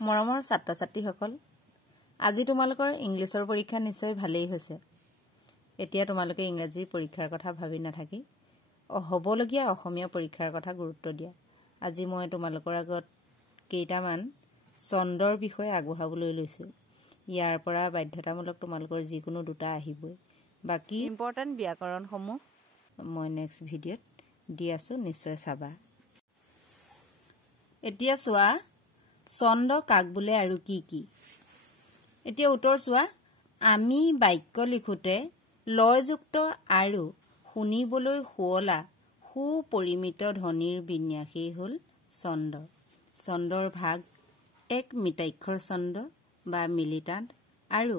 মৰমৰ ছাত্ৰ-ছাত্ৰীসকল, আজি তোমালোকৰ ইংলিছৰ পৰীক্ষা নিশ্চয় ভালেই হৈছে। এতিয়া তোমালোকে ইংৰাজী পৰীক্ষাৰ কথা ভাবি নাথাকি হ'বলগীয়া অসমীয়া পৰীক্ষাৰ কথা গুৰুত্ব দিয়া। আজি মই তোমালোকৰ আগত কেইটামান ছন্দৰ বিষয়ে আগবঢ়াবলৈ লৈছোঁ। ইয়াৰ পৰা বাধ্যতামূলক তোমালোকৰ যিকোনো দুটা আহিবই। বাকী ইম্পৰ্টেণ্ট ব্যাকৰণসমূহ মই নেক্সট ভিডিঅ'ত দি আছোঁ, নিশ্চয় চাবা। এতিয়া চোৱা ছন্দ কাক বোলে আৰু কি কি। এতিয়া উত্তৰ চোৱা, আমি বাক্য লিখোঁতে লয়যুক্ত আৰু শুনিবলৈ শুৱলা সুপৰিমিত ধ্বনিৰ বিন্যাসেই হ'ল ছন্দ। ছন্দৰ ভাগ 1 মিতাক্ষৰ ছন্দ বা মিলিতান্ত আৰু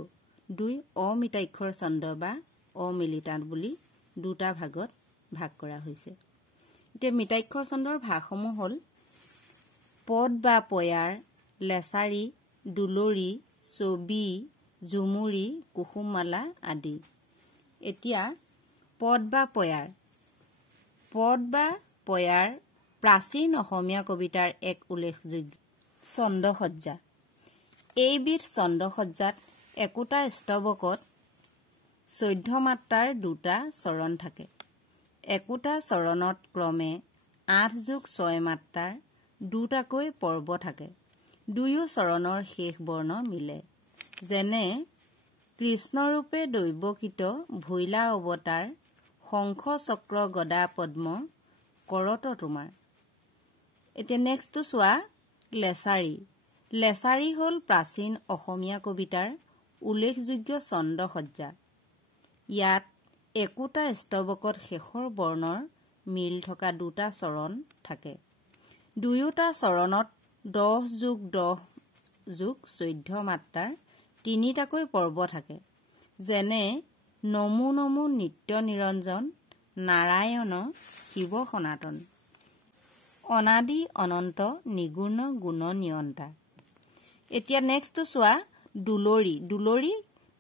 2 অমিতাক্ষৰ ছন্দ বা অমিলিতান্ত বুলি দুটা ভাগত ভাগ কৰা হৈছে। এতিয়া মিতাক্ষৰ ছন্দৰ ভাগসমূহ হ'ল পদ বা পয়াৰ, লেছাৰী, দুলৰী, ছবি, ঝুমুৰি, কুসুমমালা আদি। এতিয়া পদ বা পয়াৰ। পদ বা পয়াৰ প্ৰাচীন অসমীয়া কবিতাৰ এক উল্লেখযোগ্য ছন্দসজ্জা। এইবিধ ছন্দসজ্জাত একোটা স্তৱকত 14 মাত্ৰাৰ দুটা চৰণ থাকে। একোটা চৰণত ক্ৰমে 8+6 মাত্ৰাৰ দুটাকৈ পৰ্ব থাকে। দুয়ো চৰণৰ শেষ বৰ্ণ মিলে। যেনে কৃষ্ণৰূপে দৈৱকীত ভৈলা অৱতাৰ, শংখ চক্ৰ গদা পদ্ম কৰত তোমাৰ। এতিয়া নেক্সটটো চোৱা, লেছাৰী। লেছাৰী হ'ল প্ৰাচীন অসমীয়া কবিতাৰ উল্লেখযোগ্য ছন্দসজ্জা। ইয়াত একোটা স্তৱকত শেষৰ বৰ্ণৰ মিল থকা দুটা চৰণ থাকে। দুয়োটা চৰণত 10+10+14 মাত্ৰাৰ তিনিটাকৈ পৰ্ব থাকে। যেনে নমো নমো নিত্য নিৰঞ্জন, নাৰায়ণ শিৱ সনাতন, অনাদি অনন্ত নিগুণ গুণ নিয়ন্তা। এতিয়া নেক্সটটো চোৱা, দুলৰী। দুলৰী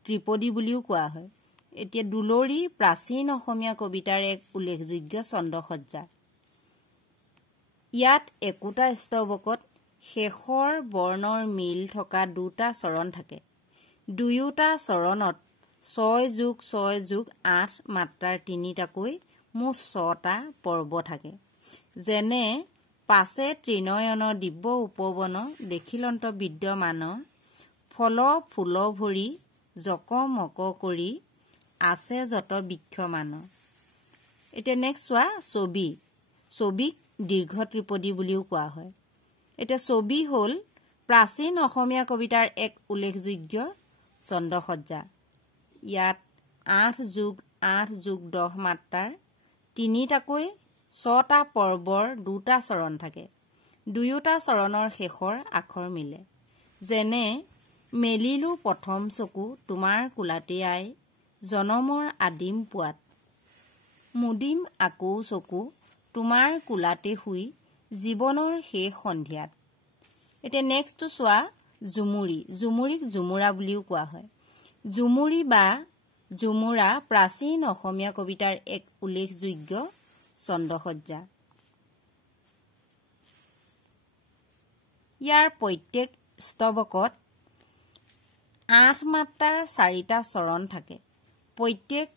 ত্ৰিপদী বুলিও কোৱা হয়। এতিয়া দুলৰী প্ৰাচীন অসমীয়া কবিতাৰ এক উল্লেখযোগ্য ছন্দসজ্জা। ইয়াত একোটা স্তৱকত শেষৰ বৰ্ণৰ মিল থকা দুটা চৰণ থাকে। দুয়োটা চৰণত 6+6+8 মাত্ৰাৰ তিনিটাকৈ মুঠ 6টা পৰ্ব থাকে। যেনে পাছে ত্ৰিনয়ন দিব্য উপবন, দেখিলন্ত বিদ্যমান, ফল ফুল ভৰি, জক মক কৰি, আছে যত বৃক্ষমান। এতিয়া নেক্সট চোৱা, ছবি। ছবিক দীৰ্ঘ ত্ৰিপদী বুলিও কোৱা হয়। এতিয়া ছবি হ'ল প্ৰাচীন অসমীয়া কবিতাৰ এক উল্লেখযোগ্য ছন্দসজ্জা। ইয়াত 8+8+10 মাত্ৰাৰ তিনিটাকৈ 6টা পৰ্বৰ দুটা চৰণ থাকে। দুয়োটা চৰণৰ শেষৰ আখৰ মিলে। যেনে মেলিলো প্ৰথম চকু তোমাৰ কোলাতে আই, জনমৰ আদিম পুৱাত, মুদিম আকৌ চকু তোমাৰ কোলাতে শুই, জীৱনৰ শেষ সন্ধিয়াত। এতিয়া নেক্সটটো চোৱা, ঝুমুৰি। ঝুমুৰিক ঝুমুৰা বুলিও কোৱা হয়। ঝুমুৰি বা ঝুমুৰা প্ৰাচীন অসমীয়া কবিতাৰ এক উল্লেখযোগ্য ছন্দসজ্জা। ইয়াৰ প্ৰত্যেক স্তৱকত 8 মাত্ৰাৰ 4টা চৰণ থাকে। প্ৰত্যেক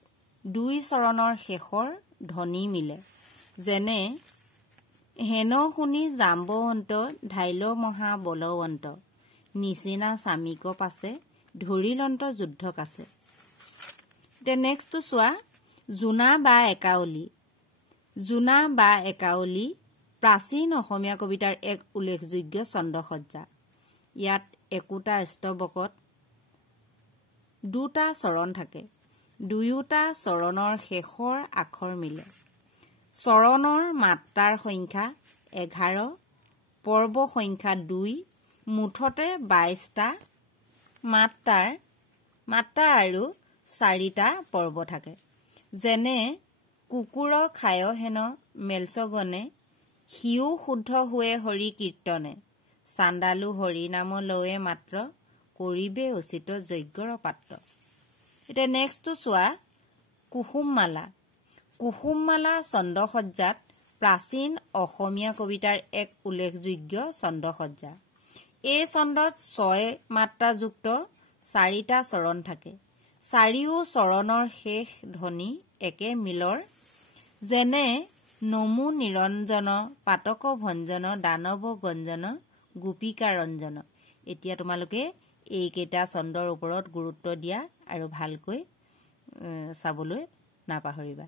2 চৰণৰ শেষৰ ধ্বনি মিলে। যেনে হেন শুনি জাম্বৱন্ত, ধাইল মহা বলৱন্ত, নিচিনা স্বামীক পাছে, ধৰিলন্ত যুদ্ধক আছে। এতিয়া নেক্সটটো চোৱা, জোনা বা একাৱলী। জোনা বা একাৱলী প্ৰাচীন অসমীয়া কবিতাৰ এক উল্লেখযোগ্য ছন্দসজ্জা। ইয়াত একোটা স্তৱকত দুটা চৰণ থাকে। দুয়োটা চৰণৰ শেষৰ আখৰ মিলে। চৰণৰ মাত্ৰাৰ সংখ্যা 11, পৰ্ব সংখ্যা 2, মুঠতে 22টা মাত্ৰা আৰু 4টা পৰ্ব থাকে। যেনে কুকুৰ খায় হেন মেলচগনে, সিও শুদ্ধ हुए হৰি কীৰ্তনে, চাণ্ডালু হৰি নাম লয়ে মাত্ৰ, কৰিবে উচিত যজ্ঞৰ পাত্ৰ। এতিয়া নেক্সটটো চোৱা, কুসুমমালা। কুসুমমালা ছন্দসজ্জাত প্ৰাচীন অসমীয়া কবিতাৰ এক উল্লেখযোগ্য ছন্দসজ্জা। এই ছন্দত 6 মাত্ৰাযুক্ত 4টা চৰণ থাকে। চাৰিও চৰণৰ শেষ ধ্বনি একে মিলৰ, যেনে নমো নিৰঞ্জন, পাতক ভঞ্জন, দানৱ গঞ্জন, গোপিকা ৰঞ্জন। এতিয়া তোমালোকে এইকেইটা ছন্দৰ ওপৰত গুৰুত্ব দিয়া আৰু ভালকৈ চাবলৈ নাপাহৰিবা।